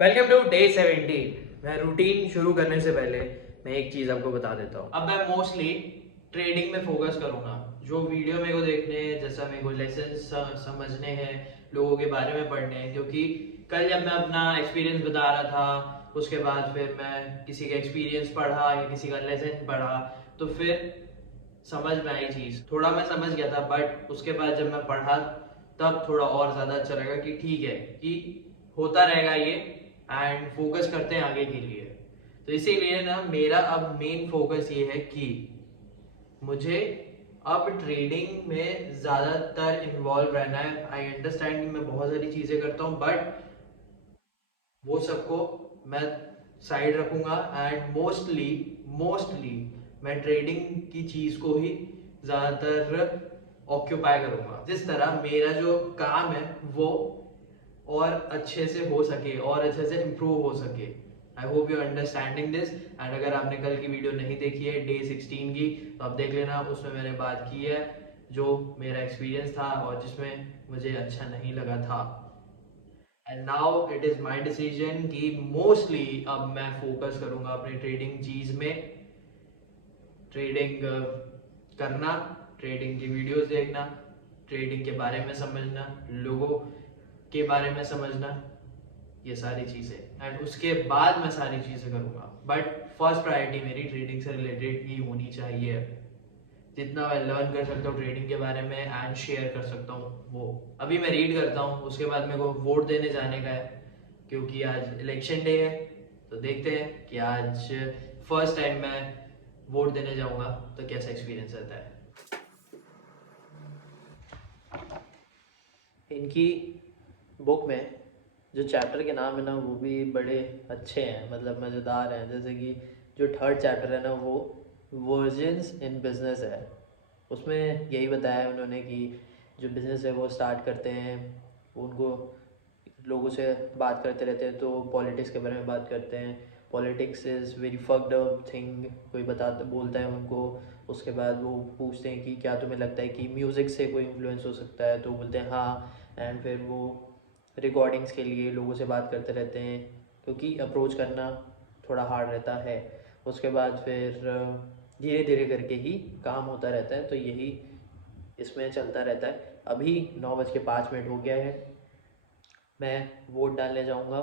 Welcome to day 17। मैं routine शुरू करने से पहले मैं एक चीज़ आपको बता देता हूँ। अब मैं मोस्टली ट्रेडिंग में फोकस करूँगा। जो वीडियो मेरे को देखने हैं, जैसा मेरे को लेसन समझने हैं, लोगों के बारे में पढ़ने हैं, क्योंकि कल जब मैं अपना एक्सपीरियंस बता रहा था, उसके बाद फिर मैं किसी का एक्सपीरियंस पढ़ा या किसी का लेसन पढ़ा, तो फिर समझ में आई चीज़। थोड़ा मैं समझ गया था, बट उसके बाद जब मैं पढ़ा तब थोड़ा और ज़्यादा अच्छा लगा कि ठीक है कि होता रहेगा ये, एंड फोकस करते हैं आगे के लिए। तो इसीलिए ना मेरा अब मेन फोकस ये है कि मुझे अब ट्रेडिंग में ज़्यादातर इन्वॉल्व रहना है। आई अंडरस्टैंड कि मैं बहुत सारी चीज़ें करता हूँ, बट वो सबको मैं साइड रखूंगा एंड मोस्टली मोस्टली मैं ट्रेडिंग की चीज को ही ज्यादातर ऑक्यूपाई करूंगा, जिस तरह मेरा जो काम है वो और अच्छे से हो सके और अच्छे से इम्प्रूव हो सके। I hope you understanding this. And अगर आपने कल की वीडियो नहीं देखी है डे 16 की, तो आप देख लेना, उसमें मैंने बात की है जो मेरा एक्सपीरियंस था और जिसमें मुझे अच्छा नहीं लगा था। And now it is my decision कि मोस्टली अब मैं फोकस करूंगा अपनी ट्रेडिंग चीज में। ट्रेडिंग करना, ट्रेडिंग की वीडियोस देखना, ट्रेडिंग के बारे में समझना, लोगों के बारे में समझना, ये सारी चीजें, एंड उसके बाद मैं सारी चीजें करूंगा। बट फर्स्ट प्रायोरिटी मेरी ट्रेडिंग से रिलेटेड ही होनी चाहिए। जितना मैं लर्न कर सकता हूँ ट्रेडिंग के बारे में एंड शेयर कर सकता हूँ वो। अभी मैं रीड करता हूँ, उसके बाद मेरे को वोट देने जाने का है, क्योंकि आज इलेक्शन डे है। तो देखते हैं कि आज फर्स्ट टाइम मैं वोट देने जाऊंगा तो कैसा एक्सपीरियंस रहता है। इनकी बुक में जो चैप्टर के नाम है ना वो भी बड़े अच्छे हैं, मतलब मज़ेदार हैं। जैसे कि जो थर्ड चैप्टर है ना वो वर्जन्स इन बिजनेस है। उसमें यही बताया है उन्होंने कि जो बिज़नेस है वो स्टार्ट करते हैं, उनको लोगों से बात करते रहते हैं, तो पॉलिटिक्स के बारे में बात करते हैं। Politics is very fucked up thing, कोई बताता बोलता है उनको। उसके बाद वो पूछते हैं कि क्या तुम्हें लगता है कि म्यूज़िक से कोई इन्फ्लुएंस हो सकता है, तो बोलते हैं हाँ। एंड फिर वो रिकॉर्डिंग्स के लिए लोगों से बात करते रहते हैं, क्योंकि अप्रोच करना थोड़ा हार्ड रहता है। उसके बाद फिर धीरे धीरे करके ही काम होता रहता है, तो यही इसमें चलता रहता है। अभी 9:05 हो गया है, मैं वोट डालने जाऊंगा।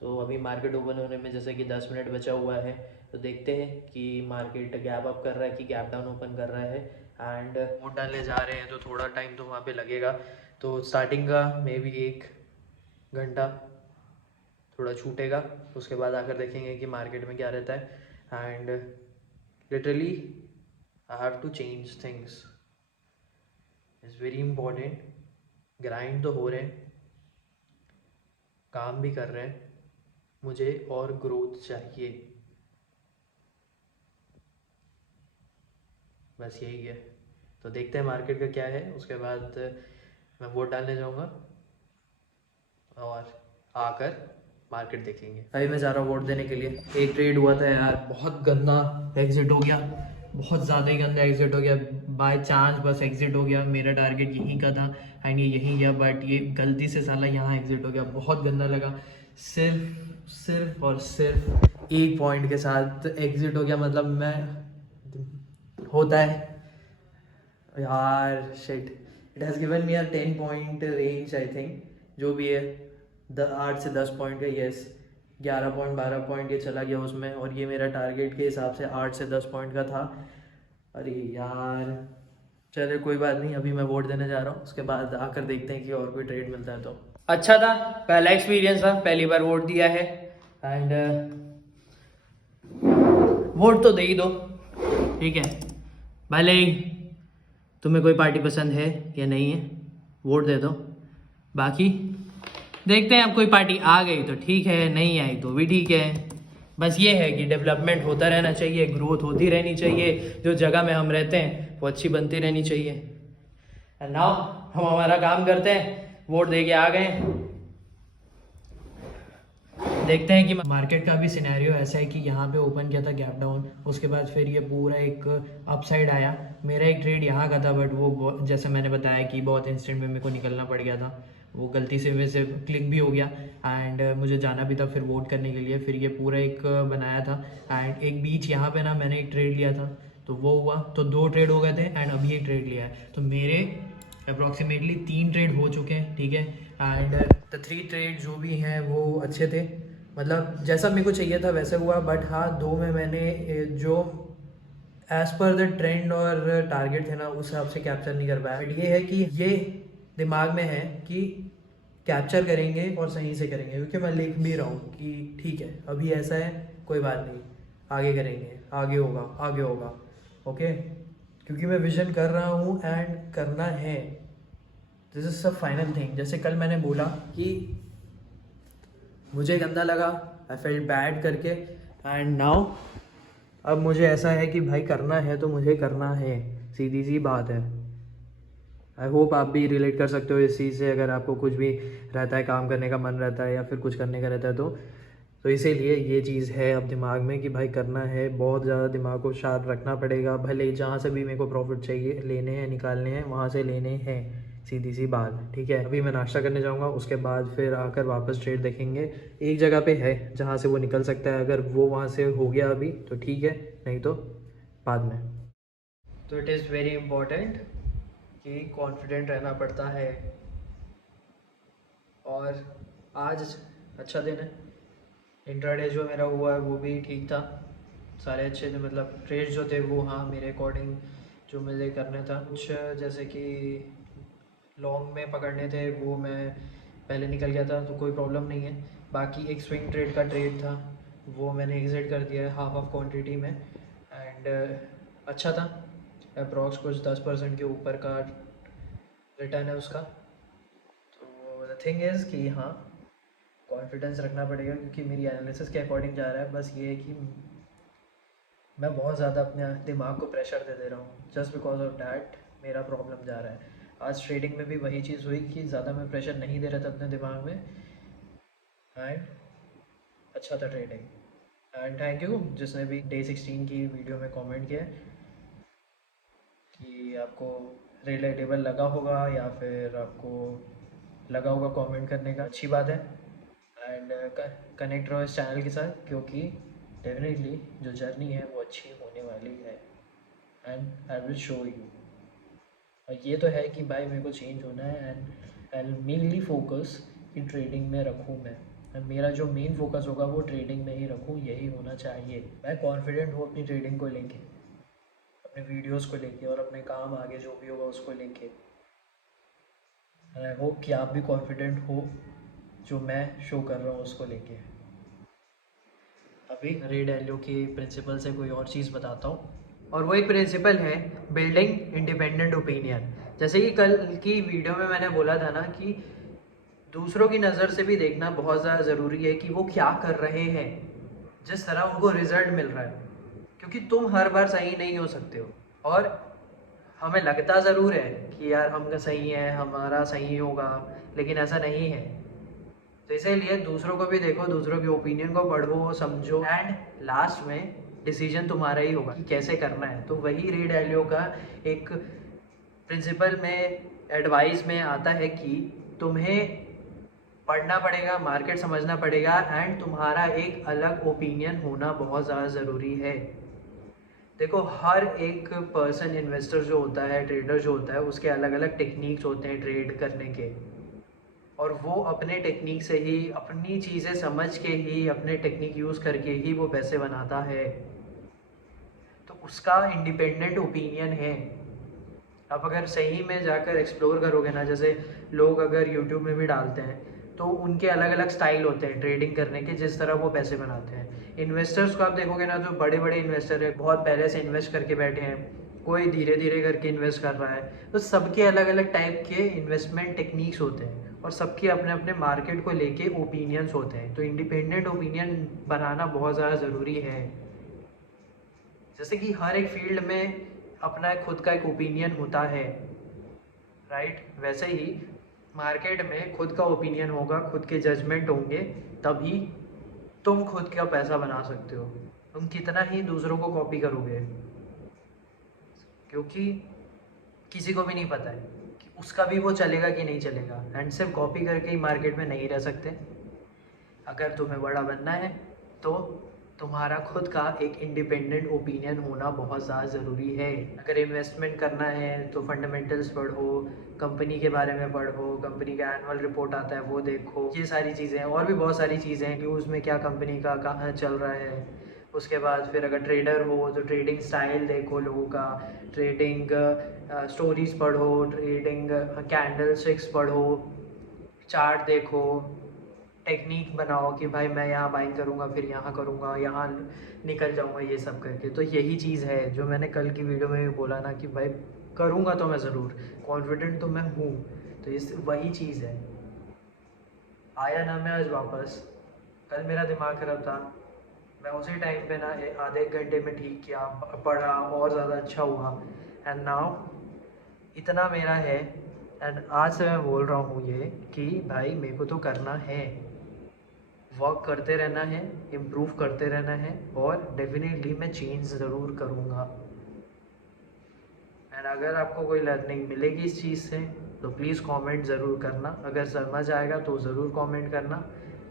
तो अभी मार्केट ओपन होने में जैसे कि 10 मिनट बचा हुआ है, तो देखते हैं कि मार्केट गैप अप कर रहा है कि गैप डाउन ओपन कर रहा है। एंड वोट डालने जा रहे हैं तो थोड़ा टाइम तो वहाँ पे लगेगा। तो स्टार्टिंग का मे बी 1 घंटा थोड़ा छूटेगा, उसके बाद आकर देखेंगे कि मार्केट में क्या रहता है। And literally I have to change things, is very important. Grind तो हो रहे हैं, काम भी कर रहे हैं, मुझे और ग्रोथ चाहिए, बस यही है। तो देखते हैं मार्केट का क्या है, उसके बाद मैं वोट डालने जाऊंगा और आकर मार्केट देखेंगे। अभी मैं जा रहा हूँ वोट देने के लिए। एक ट्रेड हुआ था यार, बहुत गंदा एग्जिट हो गया, बहुत ज़्यादा ही गंदा एग्जिट हो गया। बाय चांस बस एग्जिट हो गया, मेरा टारगेट यहीं का था एंड ये यहीं गया, बट ये गलती से साला यहाँ एग्जिट हो गया। बहुत गंदा लगा। सिर्फ सिर्फ और सिर्फ 1 पॉइंट के साथ एग्जिट हो गया, मतलब मैं होता है यार, shit. It has given me 10 point range I think, जो भी है 8 से 10 पॉइंट का। येस, 11 पॉइंट 12 पॉइंट ये चला गया उसमें, और ये मेरा टारगेट के हिसाब से 8 से 10 पॉइंट का था। अरे यार, चले कोई बात नहीं, अभी मैं वोट देने जा रहा हूँ, उसके बाद आकर देखते हैं कि और कोई ट्रेड मिलता है तो। अच्छा था, पहला एक्सपीरियंस था, पहली बार वोट दिया है। एंड वोट तो दे ही दो, ठीक है। भले ही तुम्हें कोई पार्टी पसंद है या नहीं है, वोट दे दो। बाकी देखते हैं, अब कोई पार्टी आ गई तो ठीक है, नहीं आई तो भी ठीक है। बस ये है कि डेवलपमेंट होता रहना चाहिए, ग्रोथ होती रहनी चाहिए, जो जगह में हम रहते हैं वो अच्छी बनती रहनी चाहिए। एंड नाउ हम हमारा काम करते हैं, वोट दे के आ गए। देखते हैं कि मार्केट का भी सिनेरियो ऐसा है कि यहाँ पे ओपन किया था गैप डाउन, उसके बाद फिर ये पूरा एक अपसाइड आया। मेरा एक ट्रेड यहाँ का था, बट वो जैसे मैंने बताया कि बहुत इंस्टेंट में मेरे को निकलना पड़ गया था। वो गलती से वैसे क्लिक भी हो गया एंड मुझे जाना भी था फिर वोट करने के लिए। फिर ये पूरा एक बनाया था एंड एक बीच यहाँ पे ना मैंने एक ट्रेड लिया था तो वो हुआ, तो 2 ट्रेड हो गए थे एंड अभी एक ट्रेड लिया है, तो मेरे अप्रॉक्सीमेटली 3 ट्रेड हो चुके हैं, ठीक है। एंड द 3 ट्रेड जो भी हैं वो अच्छे थे, मतलब जैसा मेरे को चाहिए था वैसे हुआ। बट हाँ 2 में मैंने जो एज पर द ट्रेंड और टारगेट थे ना उस हिसाब से कैप्चर नहीं कर पाया। बट ये है कि ये दिमाग में है कि कैप्चर करेंगे और सही से करेंगे, क्योंकि मैं लिख भी रहा हूँ कि ठीक है अभी ऐसा है, कोई बात नहीं, आगे करेंगे, आगे होगा, आगे होगा, ओके। क्योंकि मैं विजन कर रहा हूँ एंड करना है, this is the final thing. जैसे कल मैंने बोला कि मुझे गंदा लगा, आई फेल्ट बैड करके, एंड नाउ अब मुझे ऐसा है कि भाई करना है तो मुझे करना है, सीधी सी बात है। आई होप आप भी रिलेट कर सकते हो इस चीज़ से, अगर आपको कुछ भी रहता है, काम करने का मन रहता है या फिर कुछ करने का रहता है तो इसीलिए ये चीज़ है अब दिमाग में कि भाई करना है, बहुत ज़्यादा दिमाग को शार्प रखना पड़ेगा। भले जहाँ से भी मेरे को प्रॉफिट चाहिए लेने हैं, निकालने हैं, वहाँ से लेने हैं, सीधी सी बात, ठीक है। अभी मैं नाश्ता करने जाऊँगा, उसके बाद फिर आकर वापस ट्रेड देखेंगे। एक जगह पे है जहाँ से वो निकल सकता है, अगर वो वहाँ से हो गया अभी तो ठीक है, नहीं तो बाद में। तो इट इज़ वेरी इम्पोर्टेंट कि कॉन्फिडेंट रहना पड़ता है। और आज अच्छा दिन है, इंट्राडे जो मेरा हुआ है वो भी ठीक था, सारे अच्छे थे, मतलब ट्रेड्स जो थे वो हाँ मेरे अकॉर्डिंग जो मुझे करना था। कुछ जैसे कि लॉन्ग में पकड़ने थे वो मैं पहले निकल गया था तो कोई प्रॉब्लम नहीं है। बाकी एक स्विंग ट्रेड का ट्रेड था वो मैंने एग्जिट कर दिया है हाफ ऑफ क्वांटिटी में, एंड अच्छा था, अप्रॉक्स कुछ 10% के ऊपर का रिटर्न है उसका। तो द थिंग इज़ कि हाँ कॉन्फिडेंस रखना पड़ेगा, क्योंकि मेरी एनालिसिस के अकॉर्डिंग जा रहा है। बस ये है कि मैं बहुत ज़्यादा अपने दिमाग को प्रेशर दे दे रहा हूँ, जस्ट बिकॉज ऑफ डैट मेरा प्रॉब्लम जा रहा है। आज ट्रेडिंग में भी वही चीज़ हुई कि ज़्यादा मैं प्रेशर नहीं दे रहा था अपने दिमाग में, एंड अच्छा था ट्रेडिंग। एंड थैंक यू जिसने भी डे 16 की वीडियो में कमेंट किया कि आपको रिलेटेबल लगा होगा या फिर आपको लगा होगा कमेंट करने का, अच्छी बात है। एंड कनेक्ट रहो इस चैनल के साथ, क्योंकि डेफिनेटली जो जर्नी है वो अच्छी होने वाली है, and I will show you. और ये तो है कि भाई मेरे को चेंज होना है, and I will mainly focus कि ट्रेडिंग में रखूँ मैं, एंड मेरा जो मेन फोकस होगा वो ट्रेडिंग में ही रखूँ, यही होना चाहिए। मैं कॉन्फिडेंट हूँ अपनी ट्रेडिंग को लेके, अपने वीडियोस को लेके और अपने काम आगे जो भी होगा उसको लेके, एंड आई होप कि आप भी कॉन्फिडेंट हो जो मैं शो कर रहा हूँ उसको लेके। अभी रे डैलियो की प्रिंसिपल से कोई और चीज़ बताता हूँ, और वो एक प्रिंसिपल है बिल्डिंग इंडिपेंडेंट ओपिनियन। जैसे कि कल की वीडियो में मैंने बोला था ना कि दूसरों की नज़र से भी देखना बहुत ज़्यादा ज़रूरी है कि वो क्या कर रहे हैं, जिस तरह उनको रिजल्ट मिल रहा है, क्योंकि तुम हर बार सही नहीं हो सकते हो। और हमें लगता ज़रूर है कि यार हम सही हैं, हमारा सही होगा, लेकिन ऐसा नहीं है। तो इसीलिए दूसरों को भी देखो, दूसरों की ओपिनियन को पढ़ो, समझो, एंड लास्ट में डिसीजन तुम्हारा ही होगा कि कैसे करना है। तो वही रे डैलियो का एक प्रिंसिपल में एडवाइस में आता है कि तुम्हें पढ़ना पड़ेगा, मार्केट समझना पड़ेगा, एंड तुम्हारा एक अलग ओपिनियन होना बहुत ज़्यादा ज़रूरी है। देखो हर एक पर्सन, इन्वेस्टर जो होता है, ट्रेडर जो होता है, उसके अलग अलग टेक्निक्स होते हैं ट्रेड करने के, और वो अपने टेक्निक से ही, अपनी चीज़ें समझ के ही, अपने टेक्निक यूज़ करके ही वो पैसे बनाता है। तो उसका इंडिपेंडेंट ओपिनियन है। आप अगर सही में जाकर एक्सप्लोर करोगे ना, जैसे लोग अगर यूट्यूब में भी डालते हैं तो उनके अलग अलग स्टाइल होते हैं ट्रेडिंग करने के, जिस तरह वो पैसे बनाते हैं। इन्वेस्टर्स को आप देखोगे ना, जो बड़े बड़े इन्वेस्टर है, बहुत पहले से इन्वेस्ट करके बैठे हैं, कोई धीरे धीरे करके इन्वेस्ट कर रहा है। तो सबके अलग अलग टाइप के इन्वेस्टमेंट टेक्निक्स होते हैं, और सबके अपने अपने मार्केट को लेके ओपिनियंस होते हैं। तो इंडिपेंडेंट ओपिनियन बनाना बहुत ज़्यादा ज़रूरी है। जैसे कि हर एक फील्ड में अपना खुद का एक ओपिनियन होता है, राइट, वैसे ही मार्केट में खुद का ओपिनियन होगा, खुद के जजमेंट होंगे, तभी तुम खुद का पैसा बना सकते हो। तुम कितना ही दूसरों को कॉपी करोगे, क्योंकि किसी को भी नहीं पता है कि उसका भी वो चलेगा कि नहीं चलेगा। एंड सिर्फ कॉपी करके ही मार्केट में नहीं रह सकते। अगर तुम्हें बड़ा बनना है तो तुम्हारा खुद का एक इंडिपेंडेंट ओपिनियन होना बहुत ज़्यादा ज़रूरी है। अगर इन्वेस्टमेंट करना है तो फंडामेंटल्स पढ़ो, कंपनी के बारे में पढ़ो, कंपनी का एनुअल रिपोर्ट आता है वो देखो, ये सारी चीज़ें और भी बहुत सारी चीज़ें हैं, न्यूज़ में क्या कंपनी का कहाँ चल रहा है। उसके बाद फिर अगर ट्रेडर हो तो ट्रेडिंग स्टाइल देखो लोगों का, ट्रेडिंग स्टोरीज पढ़ो, ट्रेडिंग कैंडल स्टिक्स पढ़ो, चार्ट देखो, टेक्निक बनाओ कि भाई मैं यहाँ बाइंग करूँगा, फिर यहाँ करूँगा, यहाँ निकल जाऊँगा, ये सब करके। तो यही चीज़ है जो मैंने कल की वीडियो में भी बोला ना कि भाई करूँगा तो मैं ज़रूर, कॉन्फिडेंट तो मैं हूँ। तो इस वही चीज़ है। आया ना मैं आज वापस, कल मेरा दिमाग खराब था, मैं उसी टाइम पे ना आधे एक घंटे में ठीक किया, पढ़ा और ज़्यादा अच्छा हुआ। एंड नाउ इतना मेरा है। एंड आज से मैं बोल रहा हूँ ये कि भाई मेरे को तो करना है, वर्क करते रहना है, इम्प्रूव करते रहना है, और डेफिनेटली मैं चेंज ज़रूर करूँगा। एंड अगर आपको कोई लर्निंग मिलेगी इस चीज़ से तो प्लीज़ कमेंट ज़रूर करना, अगर समझ आएगा तो ज़रूर कमेंट करना।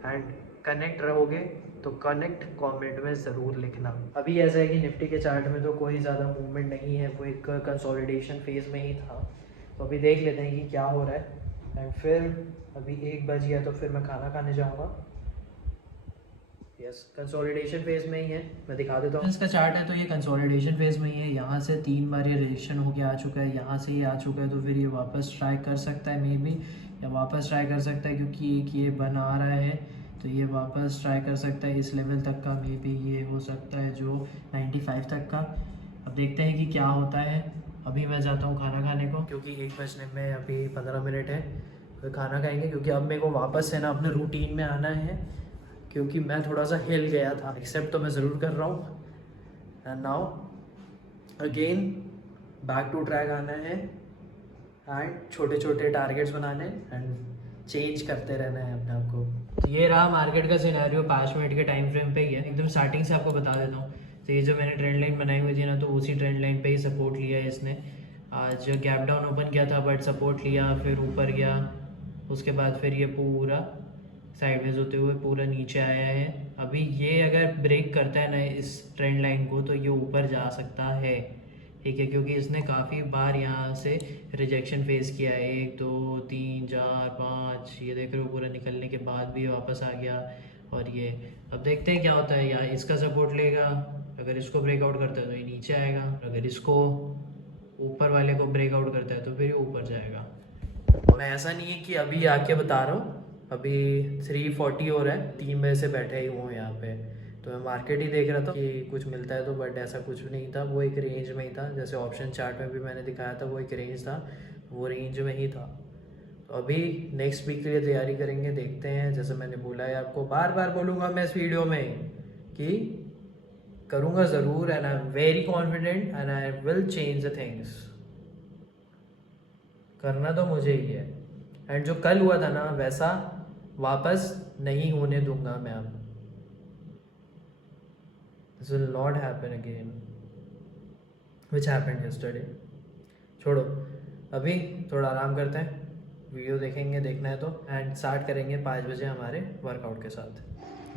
एंड कनेक्ट रहोगे तो कनेक्ट कमेंट में ज़रूर लिखना। अभी ऐसा है कि निफ्टी के चार्ट में तो कोई ज़्यादा मूवमेंट नहीं है, वो एक कंसोलिडेशन फेज़ में ही था। तो अभी देख लेते हैं कि क्या हो रहा है। एंड फिर अभी 1 बज गया तो फिर मैं खाना खाने जाऊँगा। यस, कंसोलिडेशन फेज़ में ही है, मैं दिखा देता हूँ। इसका चार्ट है तो ये कंसोलिडेशन फेज़ में ही है। यहाँ से 3 बार ये रिजेक्शन होके आ चुका है, यहाँ से ये आ चुका है, तो फिर ये वापस ट्राई कर सकता है मे बी, या वापस ट्राई कर सकता है क्योंकि एक ये बन आ रहा है, तो ये वापस ट्राई कर सकता है इस लेवल तक का, मे बी ये हो सकता है जो 95 तक का। अब देखते हैं कि क्या होता है। अभी मैं जाता हूँ खाना खाने को, क्योंकि 1 बजने में अभी 15 मिनट है, तो खाना खाएंगे, क्योंकि अब मेरे को वापस है ना अपने रूटीन में आना है, क्योंकि मैं थोड़ा सा हिल गया था। एक्सेप्ट तो मैं ज़रूर कर रहा हूँ। And now again back to track आना है, एंड छोटे छोटे टारगेट्स बनाने, एंड चेंज करते रहना है अपने आप को। तो ये रहा मार्केट का सिनेरियो 5 मिनट के टाइम फ्रेम पे ही है। एकदम स्टार्टिंग से आपको बता देता हूँ। तो ये जो मैंने ट्रेंड लाइन बनाई हुई थी ना, तो उसी ट्रेंड लाइन पे ही सपोर्ट लिया है इसने। आज गैप डाउन ओपन किया था बट सपोर्ट लिया, फिर ऊपर गया, उसके बाद फिर ये पूरा साइडवेज होते हुए पूरा नीचे आया है। अभी ये अगर ब्रेक करता है ना इस ट्रेंड लाइन को, तो ये ऊपर जा सकता है, ठीक है, क्योंकि इसने काफ़ी बार यहाँ से रिजेक्शन फेस किया है, 1 2 3 4 5, ये देख रहे हो, पूरा निकलने के बाद भी वापस आ गया। और ये अब देखते हैं क्या होता है। यहाँ इसका सपोर्ट लेगा, अगर इसको ब्रेकआउट करता है तो ये नीचे आएगा, अगर इसको ऊपर वाले को ब्रेकआउट करता है तो फिर ये ऊपर जाएगा। मैं ऐसा नहीं है कि अभी आके बता रहा हूँ, अभी 3:40 हो रहा है, 3 बजे से बैठे ही हूँ यहाँ पे, तो मैं मार्केट ही देख रहा था कि कुछ मिलता है तो, बट ऐसा कुछ नहीं था। वो एक रेंज में ही था, जैसे ऑप्शन चार्ट में भी मैंने दिखाया था, वो एक रेंज था, वो रेंज में ही था। तो अभी नेक्स्ट वीक के लिए तैयारी करेंगे, देखते हैं। जैसे मैंने बोला है आपको, बार बार बोलूँगा मैं इस वीडियो में कि करूँगा ज़रूर, and I am very confident and I will change the things. करना तो मुझे ही है, एंड जो कल हुआ था ना वैसा वापस नहीं होने दूंगा मैं। अब this will not happen again which happened yesterday. छोड़ो, अभी थोड़ा आराम करते हैं, वीडियो देखेंगे, देखना है तो, एंड स्टार्ट करेंगे 5 बजे हमारे वर्कआउट के साथ।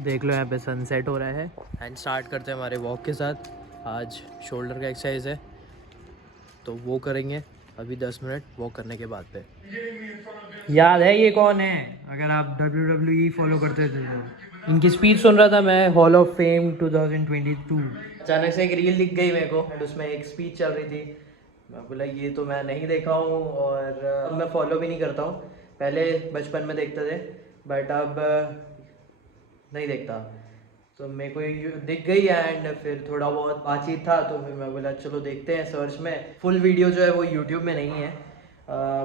देख लो यहाँ पे सनसेट हो रहा है, एंड स्टार्ट करते हैं हमारे वॉक के साथ। आज शोल्डर का एक्सरसाइज है तो वो करेंगे अभी 10 मिनट वॉक करने के बाद पे। याद है ये कौन है? अगर आप WWE फॉलो करते थे तो इनकी स्पीच सुन रहा था मैं, हॉल ऑफ फेम 2022। अचानक से एक रील दिख गई मेरे को, एंड उसमें एक स्पीच चल रही थी। मैं बोला ये तो मैं नहीं देखा हूँ, और अब मैं फॉलो भी नहीं करता हूँ। पहले बचपन में देखते थे बट अब नहीं देखता। तो मेरे को ये दिख गई, एंड फिर थोड़ा बहुत बातचीत था तो फिर मैं बोला चलो देखते हैं सर्च में। फुल वीडियो जो है वो यूट्यूब में नहीं है,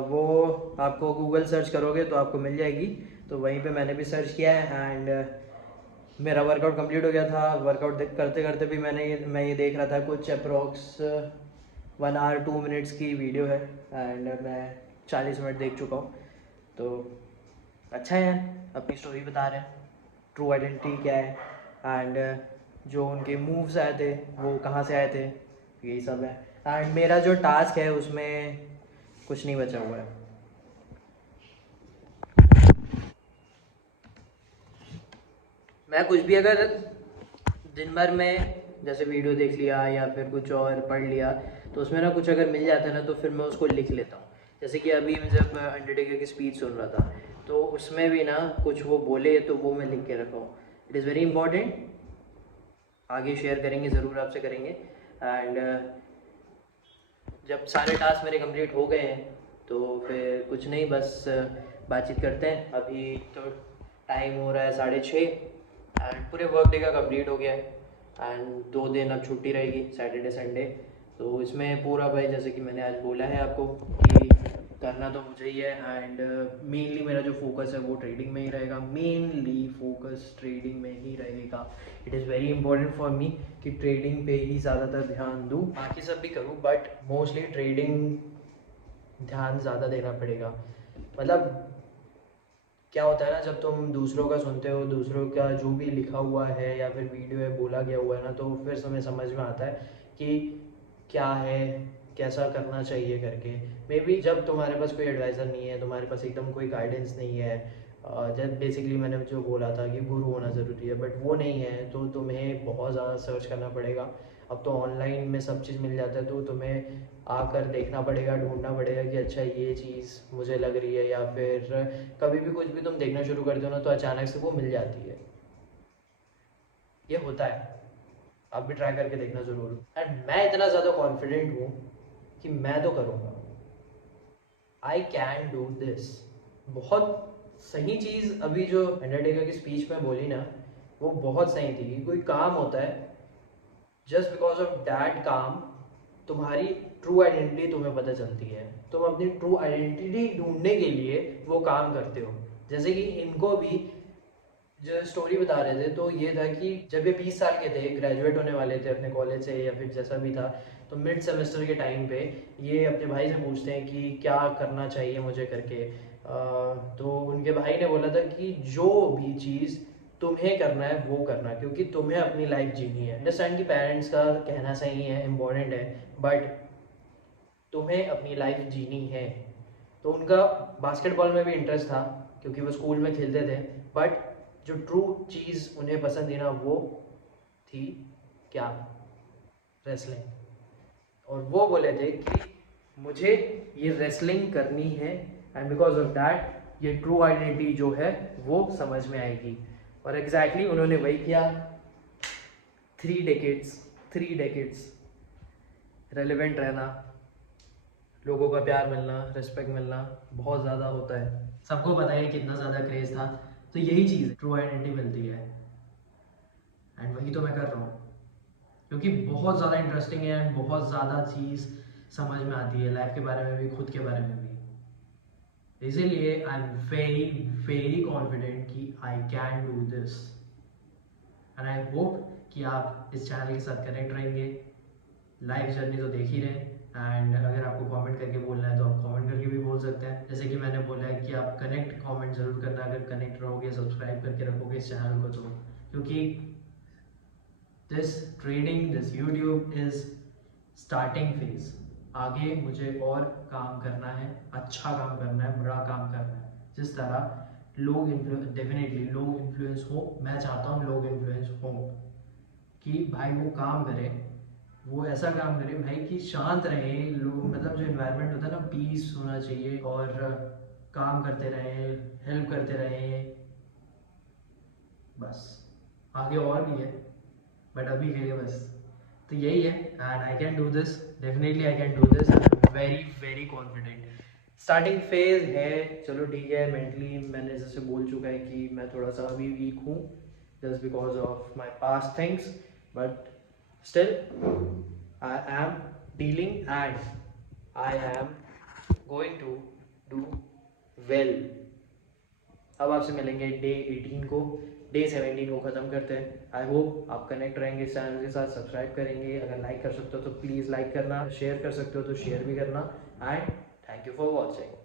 वो आपको गूगल सर्च करोगे तो आपको मिल जाएगी। तो वहीं पे मैंने भी सर्च किया है, एंड मेरा वर्कआउट कंप्लीट हो गया था। वर्कआउट करते करते भी मैं ये देख रहा था, कुछ अप्रॉक्स 1 आवर 2 मिनट्स की वीडियो है, एंड मैं 40 मिनट देख चुका हूँ। तो अच्छा है, अपनी स्टोरी बता रहे हैं, ट्रू आइडेंटिटी क्या है, एंड जो उनके मूव्स आए थे वो कहाँ से आए थे, यही सब है। एंड मेरा जो टास्क है उसमें कुछ नहीं बचा हुआ है, मैं कुछ भी अगर दिन भर में जैसे वीडियो देख लिया या फिर कुछ और पढ़ लिया तो उसमें ना कुछ अगर मिल जाता है ना तो फिर मैं उसको लिख लेता हूँ। जैसे कि अभी मैं जब अंडरटेकर की स्पीच सुन रहा था तो उसमें भी ना कुछ वो बोले तो वो मैं लिख के रखा हूँ। It is very important. आगे शेयर करेंगे, ज़रूर आपसे करेंगे। एंड जब सारे टास्क मेरे कंप्लीट हो गए हैं तो फिर कुछ नहीं, बस बातचीत करते हैं। अभी तो टाइम हो रहा है 6:30 एंड पूरे वर्क डे का कंप्लीट हो गया है एंड 2 दिन अब छुट्टी रहेगी, सैटरडे संडे। तो इसमें पूरा भाई जैसे कि मैंने आज बोला है आपको कि करना तो मुझे ही है एंड मेनली मेरा जो फोकस है वो ट्रेडिंग में ही रहेगा। मेनली फोकस ट्रेडिंग में ही रहेगा। It is very important for me कि ट्रेडिंग पे ही ज़्यादातर ध्यान दूँ, बाकी सब भी करूँ बट मोस्टली ट्रेडिंग ध्यान ज़्यादा देना पड़ेगा। मतलब क्या होता है ना, जब तुम दूसरों का सुनते हो, दूसरों का जो भी लिखा हुआ है या फिर वीडियो है बोला गया हुआ है ना, तो फिर तुम्हें समझ में आता है कि क्या है, कैसा करना चाहिए करके। मे बी जब तुम्हारे पास कोई एडवाइज़र नहीं है, तुम्हारे पास एकदम कोई गाइडेंस नहीं है, जब बेसिकली मैंने जो बोला था कि गुरु होना ज़रूरी है, बट वो नहीं है तो तुम्हें बहुत ज़्यादा सर्च करना पड़ेगा। अब तो ऑनलाइन में सब चीज़ मिल जाता है तो तुम्हें आकर देखना पड़ेगा, ढूंढना पड़ेगा कि अच्छा ये चीज़ मुझे लग रही है, या फिर कभी भी कुछ भी तुम देखना शुरू करते हो ना तो अचानक से वो मिल जाती है। ये होता है, आप भी ट्राई करके देखना ज़रूर। एंड मैं इतना ज़्यादा कॉन्फिडेंट हूँ कि मैं तो करूँगा। आई कैन डू दिस। बहुत सही चीज़ अभी जो अंडरटेकर की स्पीच में बोली ना, वो बहुत सही थी कि कोई काम होता है, जस्ट बिकॉज ऑफ दैट काम तुम्हारी ट्रू आइडेंटिटी तुम्हें पता चलती है। तुम अपनी ट्रू आइडेंटिटी ढूंढने के लिए वो काम करते हो। जैसे कि इनको भी जो स्टोरी बता रहे थे तो ये था कि जब ये 20 साल के थे, ग्रेजुएट होने वाले थे अपने कॉलेज से या फिर जैसा भी था, तो मिड सेमेस्टर के टाइम पे ये अपने भाई से पूछते हैं कि क्या करना चाहिए मुझे करके। तो उनके भाई ने बोला था कि जो भी चीज़ तुम्हें करना है वो करना, क्योंकि तुम्हें अपनी लाइफ जीनी है। अंडरस्टैंड कि पेरेंट्स का कहना सही है, इम्पोर्टेंट है, बट तुम्हें अपनी लाइफ जीनी है। तो उनका बास्केटबॉल में भी इंटरेस्ट था क्योंकि वो स्कूल में खेलते थे, बट जो ट्रू चीज़ उन्हें पसंद थी ना वो थी क्या, रेसलिंग। और वो बोले थे कि मुझे ये रेसलिंग करनी है एंड बिकॉज ऑफ दैट ये ट्रू आइडेंटिटी जो है वो समझ में आएगी। और एग्जैक्टली उन्होंने वही किया। 3 डेकेड्स रेलिवेंट रहना, लोगों का प्यार मिलना, रिस्पेक्ट मिलना बहुत ज़्यादा होता है। सबको पता है कितना ज़्यादा क्रेज़ था। तो यही चीज़ ट्रू आइडेंटिटी मिलती है एंड वही तो मैं कर रहा हूँ, क्योंकि बहुत ज़्यादा इंटरेस्टिंग है एंड बहुत ज़्यादा चीज़ समझ में आती है लाइफ के बारे में भी, खुद के बारे में भी। इसीलिए I am very very confident कि I can do this and I hope कि आप इस चैनल के साथ कनेक्ट रहेंगे। लाइफ जर्नी तो देख ही रहे हैं एंड अगर आपको कमेंट करके बोलना है तो आप कमेंट करके भी बोल सकते हैं। जैसे कि मैंने बोला है कि आप कनेक्ट कमेंट ज़रूर करना, अगर कनेक्ट रहोगे, सब्सक्राइब करके रखोगे इस चैनल को, तो क्योंकि this trading, this YouTube is starting phase. आगे मुझे और काम करना है, अच्छा काम करना है, बड़ा काम करना है। जिस तरह लोग डेफिनेटली लोग इन्फ्लुएंस हो, मैं चाहता हूँ लोग इन्फ्लुएंस हो कि भाई वो काम करें, वो ऐसा काम करें भाई कि शांत रहे लोग। मतलब जो इन्वायरमेंट होता है ना, पीस होना चाहिए और काम करते रहें, हेल्प करते रहें, बस। आगे और भी है बट अभी के लिए बस तो यही है। And I can do this, definitely I can do this, very very confident. Starting phase है, चलो ठीक है। मेंटली मैंने जैसे बोल चुका है कि मैं थोड़ा सा अभी वीक हूँ just because of my past things, but still I am dealing and I am going to do well। अब आपसे मिलेंगे डे 18 को, डे 17 को ख़त्म करते हैं। आई होप आप कनेक्ट रहेंगे इस चैनल के साथ, सब्सक्राइब करेंगे, अगर लाइक कर सकते हो तो प्लीज़ लाइक करना, शेयर कर सकते हो तो शेयर भी करना and thank you for watching.